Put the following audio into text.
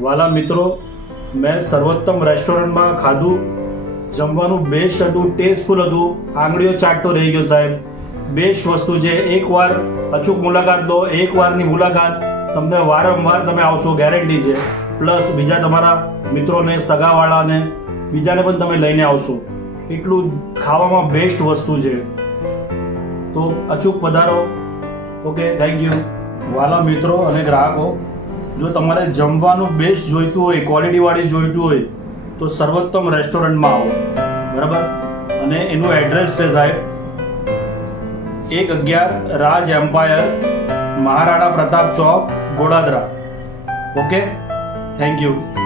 વાલા મિત્રો, મેં સર્વોત્તમ રેસ્ટોરન્ટમાં ખાધું. જમવાનું બેસ્ટ હતું, ટેસ્ટફુલ હતું. આંગળીઓ ચાટતો રહી ગયો સાહેબ. બેસ્ટ વસ્તુ છે. એકવાર અચૂક મુલાકાત લો. એકવારની મુલાકાત તમને વારંવાર તમે આવશો, ગેરંટી છે. પ્લસ બીજા તમારા મિત્રોને, સગાવાળાને, બીજાને પણ તમે લઈને આવશો. એટલું ખાવામાં બેસ્ટ વસ્તુ છે. તો અચૂક પધારો. Okay, thank you. વાલા મિત્રો અને ગ્રાહકો, જો તમારે જમવાનું બેસ્ટ જોઈતું હોય, ક્વોલિટીવાળી જોઈતું હોય તો સર્વોત્તમ રેસ્ટોરન્ટમાં આવો, બરાબર. અને એનું એડ્રેસ છે સાહેબ 111 Raj empire, Maharana Pratap Chowk, Godadara. Okay, thank you.